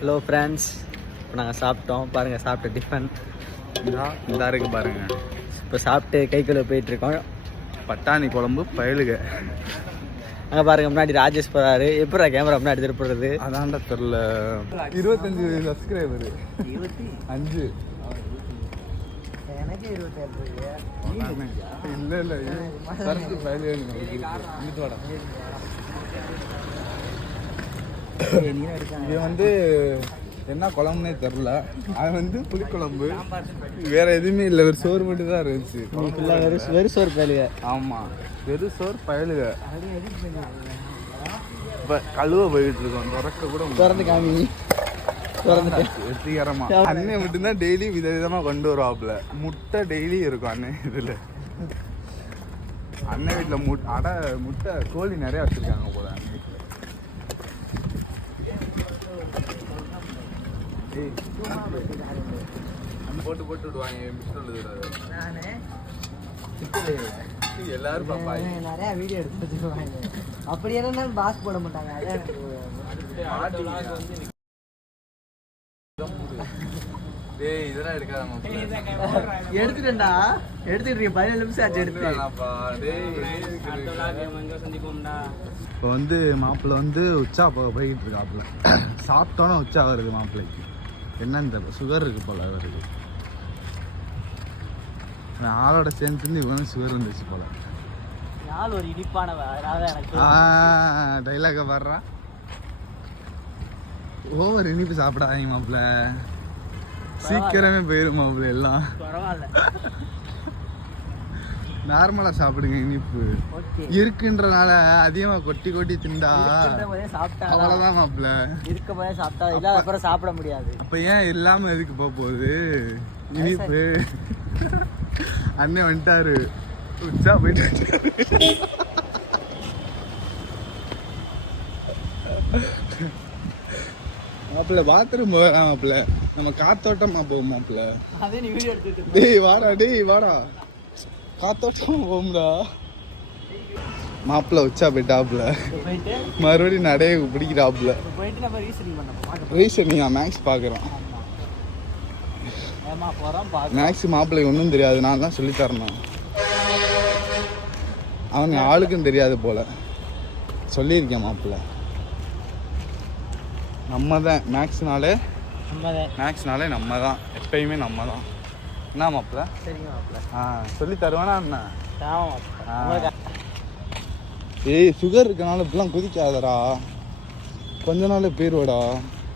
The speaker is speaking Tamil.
ஹலோ ஃப்ரெண்ட்ஸ், இப்போ நாங்கள் சாப்பிட்டோம். பாருங்கள், சாப்பிட்ட டிஃபன் இந்த இருக்கு பாருங்கள். இப்போ சாப்பிட்டு கை கழுவ போயிட்டுருக்கோம். பட்டாணி குழம்பு பயலுக. அங்கே பாருங்கள், முன்னாடி ராஜேஷ் போகிறாரு. எப்படா கேமரா முன்னாடி திருப்புறது? அதான்டா தெரில. 25 சப்ஸ்கிரைபரு. 5 எனக்கு 27. இல்லை இல்லை சரக்கு பயலுக. இது வந்து என்ன குழம்புனே தெரில. அது வந்து புளிக்குழம்பு, வேற எதுவுமே இல்லை. ஒரு சோறு மட்டும் தான் இருந்துச்சு. வெறும் சோறு பயலுக. ஆமாம், வெறும் சோறு பயலுக. இப்போ கழுவ போயிட்டு இருக்கோம். திறக்க கூட திறந்து காமி. வெற்றிகரமா அண்ணன் மட்டும்தான் டெய்லி விதவிதமாக கொண்டு வருவாப்புல. முட்டை டெய்லி இருக்கும் அண்ணன் இதில். அண்ணன் வீட்டில் முட்டை கோழி நிறையா வச்சுருக்காங்க போல. போட்டு விடுவாங்க. எல்லாரும் நிறைய வீடியோ எடுத்து வச்சுருவாங்க. அப்படி என்ன பாஸ் போட மாட்டாங்க. இதெல்லாம் எடுத்துட்டா எடுத்துட்டு 17 நிமிஷம் ஆச்சு எடுத்து. இப்போ வந்து மாப்பிள்ளை வந்து உச்சா போய்கிட்டு இருக்காப்புல. சாப்பிட்டோன்னா உச்சா வருது மாப்பிள்ளைக்கு. என்னன்னு தெரியல, சுகர் இருக்கு போல அவருக்கு. ஆளோட சேர்ந்து இவங்க சுகர் இருந்துச்சு போல. ஒரு இனிப்பானவ டைலாக வர்றா. ஓவர் இனிப்பு சாப்பிடாதீங்க மாப்பிள்ள, சீக்கிரமே போயிடும் மாப்பிள்ள. எல்லாம் பரவாயில்ல, நார்மலா சாப்பிடுங்க. இனிப்பு இருக்குன்றனால அதிகமா கொட்டி கொட்டி திண்டா அவ்வளவுதான் மாப்பிள்ள. இருக்க போதே சாப்பிட்டா இல்ல, அப்புறம் சாப்பிட முடியாது. அப்ப ஏன் இல்லாம எதுக்கு போகுது இனிப்பு? அண்ணன் வந்துட்டாரு, உச்சா போயிட்டு. மாப்பிள்ள பாத்ரூம் போகலாம் மாப்பிள்ள. நம்ம காத்தோட்டமா போவோம் மாப்பிள்ள. டேய் வாடா, டேய் வாடா, காத்தோட்டமா போகும்டா. மாப்பிள்ள உச்சா போயிட்டாப்புல. மறுபடியும் நடைய பிடிக்கிறாப்புல. ரீசனிங்கா மேக்ஸ் பார்க்குறோம். மேக்ஸ் மாப்பிள்ளைக்கு ஒன்றும் தெரியாது, நான் தான் சொல்லித்தரணும். அவங்க ஆளுக்கும் தெரியாது போல. சொல்லியிருக்கேன் மாப்பிள்ளை. நம்ம தான் மேக்ஸ்னாலே நம்ம தான், எப்பயுமே நம்ம தான். என்ன மாப்பிள்ள? சொல்லி தருவானா என்ன? ஏய் சுகர் இருக்கனால இப்பெல்லாம் குதிக்காதடா, கொஞ்ச நாள் போயிடுவாடா.